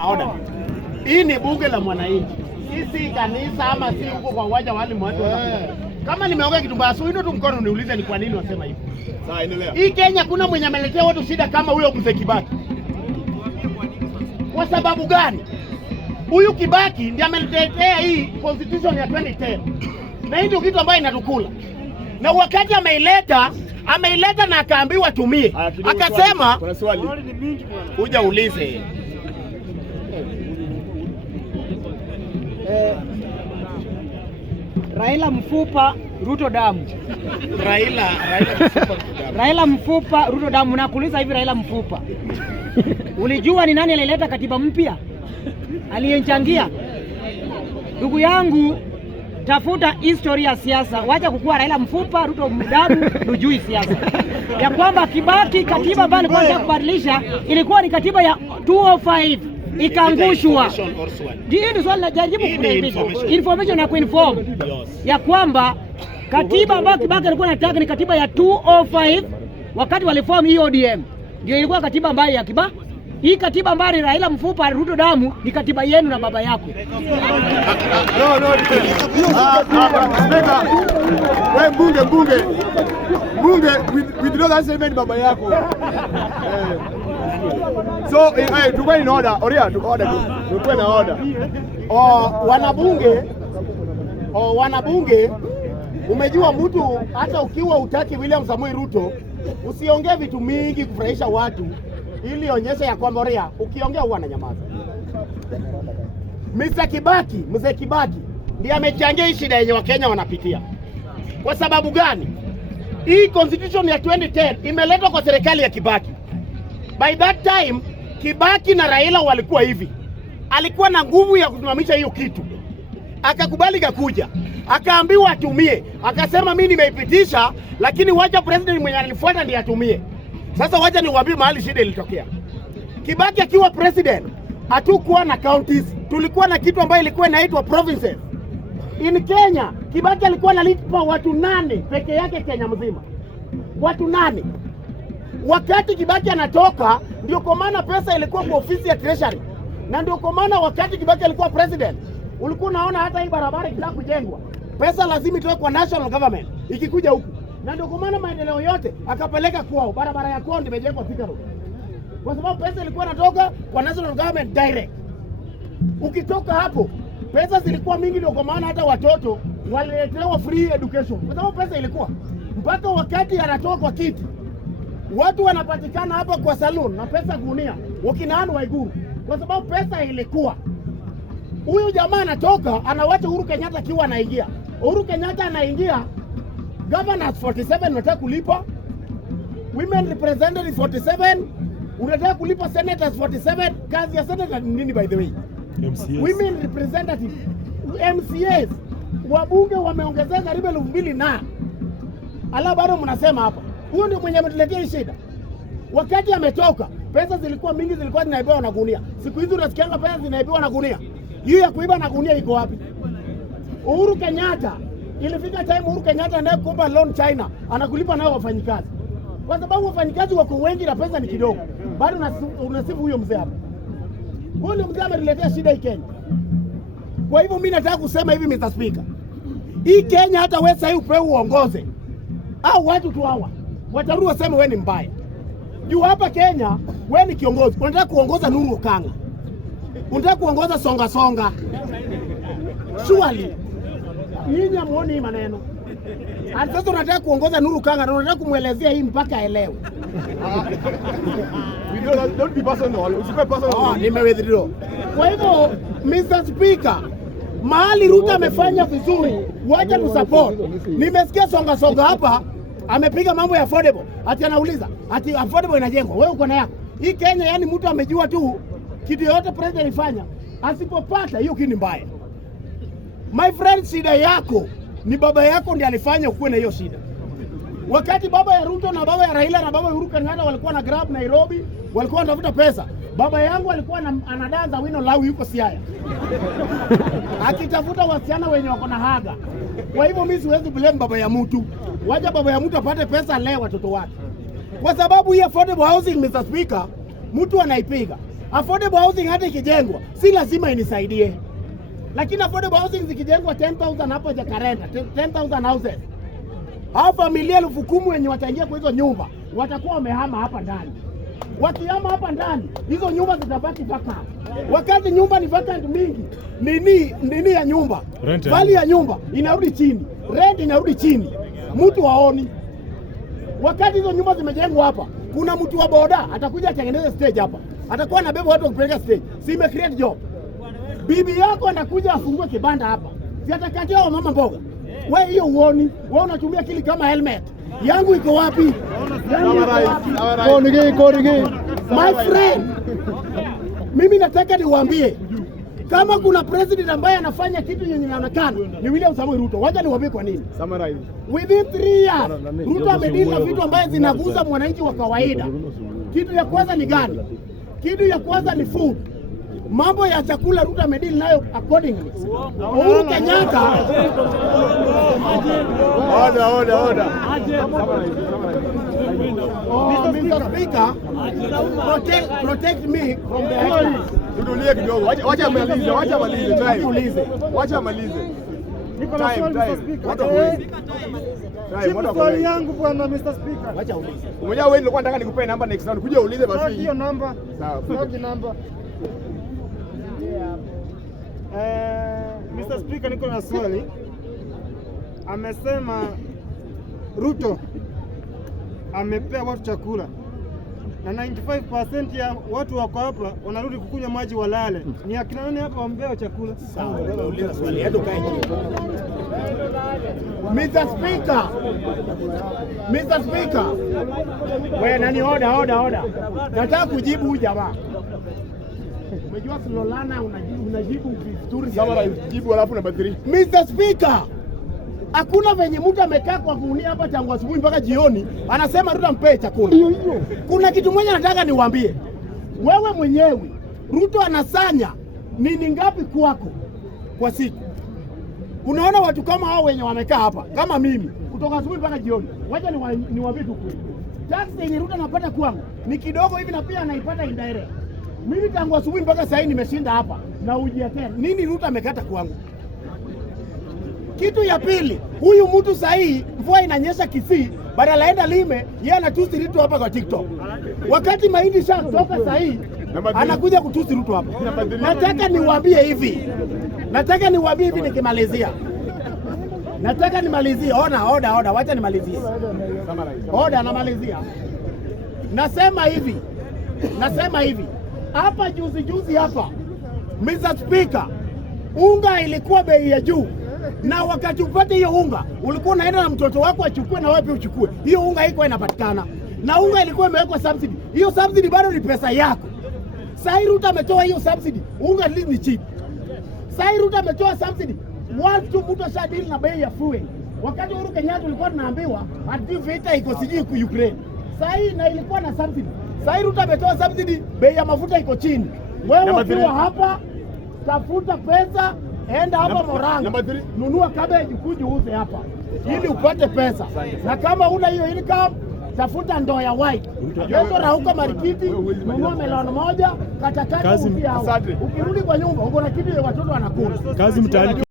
Order. Hii ni bunge la mwananchi. Hii si kanisa ama si huko kwa uwanja wale watu wanapita. Kama nimeongea kitu mbaya, so ndio tu mkono niulize ni kwa nini wasema hivyo. Sawa, endelea. Hii Kenya kuna mwenye ameletea watu shida kama huyo mzee Kibaki. Kwa sababu gani? Huyu Kibaki ndiye ameletea hii constitution ya 2010. Na hii ndio kitu ambayo inatukula. Na wakati ameileta na akaambiwa tumie. Akasema Kuna swali. kuja ulize. Raila mfupa, Ruto damu. Raila mfupa, Ruto damu. Nakuuliza hivi, Raila mfupa, ulijua ni nani alileta katiba mpya? Aliyenchangia? Ndugu yangu, tafuta historia ya siasa. Wacha kukua Raila mfupa, Ruto damu, hujui siasa. Ya kwamba Kibaki katiba ambayo alikuwa anataka kubadilisha ilikuwa ni katiba ya 205. Ikaangushwa. Ndio swali la jaribu information na kuinform ya kwamba katiba ambayo Kibaki alikuwa anataka ni katiba ya 205 wakati waliform hii ODM. Ndio ilikuwa katiba ambayo ya Kibaki. Hii katiba ambayo Raila mfupa Ruto damu ni katiba yenu na baba yako. No. Wewe bunge withdraw that statement baba yako. So, tukue in order. Oria, tukue na order. Wanabunge, umejua mtu hata ukiwa utaki William Samoei Ruto, usiongee vitu mingi kufurahisha watu ili onyesha ya kwamba Oria, ukiongea huwa ananyamaza. Mzee Kibaki ndiye amechangia hii shida yenye Wakenya wanapitia. Kwa sababu gani? Hii constitution ya 2010 imeletwa kwa serikali ya Kibaki. By that time, Kibaki na Raila walikuwa hivi. Alikuwa na nguvu ya kusimamisha hiyo kitu. Akakubali kakuja. Akaambiwa atumie. Akasema mimi nimeipitisha, lakini wacha president mwenye ananifuata ndiye atumie. Sasa wacha niwaambie mahali shida ilitokea. Kibaki akiwa president, hatukuwa na counties. Tulikuwa na kitu ambayo ilikuwa inaitwa provinces. In Kenya, Kibaki alikuwa analipa watu 8 peke yake Kenya mzima. Watu 8. Wakati Kibaki anatoka, ndio kwa maana pesa ilikuwa kwa ofisi ya treasury. Na ndio kwa maana wakati Kibaki alikuwa president, ulikuwa unaona hata hii barabara ikitaka kujengwa, pesa lazima itoke kwa national government ikikuja huku. Na ndio kwa maana maendeleo yote akapeleka kwao. Barabara ya kwao ndio imejengwa Thika Road. Kwa sababu pesa ilikuwa inatoka kwa national government direct. Ukitoka hapo, pesa zilikuwa mingi, ndio kwa maana hata watoto waliletewa free education. Kwa sababu pesa ilikuwa. Mpaka wakati anatoka kwa kiti, watu wanapatikana hapa kwa salon na pesa gunia, wakinaanu Waiguru. Kwa sababu pesa ilikuwa. Huyu jamaa anatoka, anawacha Uhuru Kenyatta akiwa anaingia. Uhuru Kenyatta anaingia, governors 47 unataka kulipa, women representatives 47 unataka kulipa, senators 47. Kazi ya senator ni nini by the way? MCAs. Women representatives, MCAs, wabunge wameongezeka karibu 2,000 na ala bado mnasema hapa. Huyo ndio mwenye ametuletea hii shida. Wakati ametoka, pesa zilikuwa mingi, zilikuwa zinaibiwa na gunia. Siku hizi unasikianga pesa zinaibiwa na gunia. Hiyo ya kuiba na gunia iko wapi? Uhuru Kenyatta, ilifika time Uhuru Kenyatta ndiye kuomba loan China, anakulipa nao wafanyikazi. Kwa sababu wafanyikazi wako wengi na pesa ni kidogo. Bado unasifu huyo mzee hapa. Huyo ndio mzee ameletea shida hii Kenya. Kwa hivyo mimi nataka kusema hivi, Mr. Speaker. Hii Kenya hata wewe sasa upewe uongoze. Au watu tu hawa watarudi waseme wewe ni mbaya. Juu hapa Kenya wewe ni kiongozi. Unataka kuongoza Nuru Okanga. Unataka kuongoza songa. Surely. Nyinyi hamuoni hii maneno. Sasa unataka kuongoza Nuru Okanga na unataka kumwelezea hii mpaka aelewe. Don't be personal. Usipe personal. Nimewithdraw. Kwa hivyo Mr. Speaker, mahali Ruto amefanya vizuri, wacha tu support. Nimesikia songa hapa amepiga mambo ya affordable. Ati anauliza, ati affordable inajengwa. Wewe uko na yako. Hii Kenya yani mtu amejua tu kitu yote president ifanya. Asipopata hiyo kitu mbaya. My friend, shida yako ni baba yako ndiye alifanya ukuwe na hiyo shida. Wakati baba ya Ruto na baba ya Raila na baba ya Uhuru Kenyatta walikuwa na grab Nairobi, walikuwa wanatafuta pesa. Baba yangu alikuwa anadanza Wino Lawi yuko Siaya. Akitafuta wasichana wenye wako na haga. Kwa hivyo mimi siwezi blame baba ya mtu. Wacha baba ya mtu apate pesa leo watoto wake. Kwa sababu hii affordable housing, Mr. Speaker, mtu anaipiga. Affordable housing hata ikijengwa si lazima inisaidie, lakini affordable housing zikijengwa 10,000 hapo Jakarta, 10,000 houses, hao familia 10,000 wenye wataingia kwa hizo nyumba watakuwa wamehama hapa ndani. Wakihama hapa ndani, hizo nyumba zitabaki vacant. Wakati nyumba ni vacant mingi, nini ya nyumba, value ya nyumba inarudi chini, rent inarudi chini, mtu waoni. Wakati hizo nyumba zimejengwa hapa, kuna mtu wa boda atakuja atengeneze stage hapa, atakuwa anabeba watu kupeleka stage, si ime create job. Bibi yako anakuja afungue kibanda hapa, si atakatia wa mama mboga. Wewe hiyo uoni, wewe unatumia akili kama helmet. Yangu iko wapi? My friend, mimi nataka niwaambie, kama kuna president ambaye anafanya kitu yenye inaonekana ni William Samoei Ruto. Wacha niwaambie kwa nini. Within 3 years Ruto amedili na vitu ambaye zinaguza mwananchi wa kawaida. Kitu ya kwanza ni gani? Kitu ya kwanza ni food. Mambo ya chakula Ruto amedili nayo accordingly. Uhuru Kenyatta. Order. Mr. Speaker, protect me from the action. Tutulie kidogo. Wacha amalize. Wacha amalize. Niko na swali Mr. Speaker. Jibu swali yangu bwana Mr. Speaker. Wacha ulize. Mmoja wewe nilikuwa nataka nikupe namba next round. Kuja uulize basi. Hiyo namba. Sawa. Sio namba. Mr. Speaker, niko na swali. Amesema Ruto amepea watu chakula na 95% ya watu wako hapa wanarudi kukunywa maji walale. Ni akina nani hapa wampewa chakula? Sawa, uliza swali hadi kae chini. Mr. Speaker. Wewe nani order. Nataka kujibu huyu jamaa. Umejua Slolana unajibu vizuri sana. Jibu alafu namba 3. Mr. Speaker, hakuna venye mtu amekaa kwa gunia hapa tangu asubuhi mpaka jioni anasema Ruto ampee chakula. Kuna kitu moja nataka niwaambie. Wewe mwenyewe Ruto anasanya nini ngapi kwako kwa siku? Unaona watu kama hao wenye wamekaa hapa kama mimi kutoka asubuhi mpaka jioni. Wacha niwaambie tu kweli. Tax yenye Ruto anapata kwangu ni kidogo hivi na pia anaipata indirect. Mimi tangu asubuhi mpaka sasa nimeshinda hapa na ujia tena. Nini Ruto amekata kwangu? Kitu ya pili, huyu mtu sahihi mvua inanyesha Kisii, badala aenda Lime, yeye anatusi Ruto hapa kwa TikTok. Wakati mahindi shatoka sahihi, anakuja kutusi Ruto hapa. Nataka niwaambie hivi nikimalizia. Order, wacha nimalizie. Namalizia. Nasema hivi. Hapa juzi hapa, Mr. Speaker, unga ilikuwa bei ya juu. Na wakati upate hiyo unga, ulikuwa unaenda na mtoto wako achukue na wapi uchukue. Hiyo unga haikuwa inapatikana. Na unga ilikuwa imewekwa subsidy. Hiyo subsidy bado ni pesa yako. Sasa Ruto ametoa hiyo subsidy. Unga ni cheap. Sasa Ruto ametoa subsidy. Watu mtu ashadili na bei ya fuel. Wakati Uhuru Kenyatta tulikuwa tunaambiwa ati vita iko sijui ku Ukraine. Sasa na ilikuwa na subsidy. Sasa Ruto ametoa subsidy, bei ya mafuta iko chini. Wewe ukiwa hapa tafuta pesa, enda hapa Moranga, nunua cabbage ukuje uuze hapa ili upate pesa. Na kama una hiyo income, tafuta ndoo ya white. Yote rauka marikiti, nunua melon moja, katakata usia. Ukirudi kwa nyumba uko na kitu ya watoto wanakula. Kazi mtaani.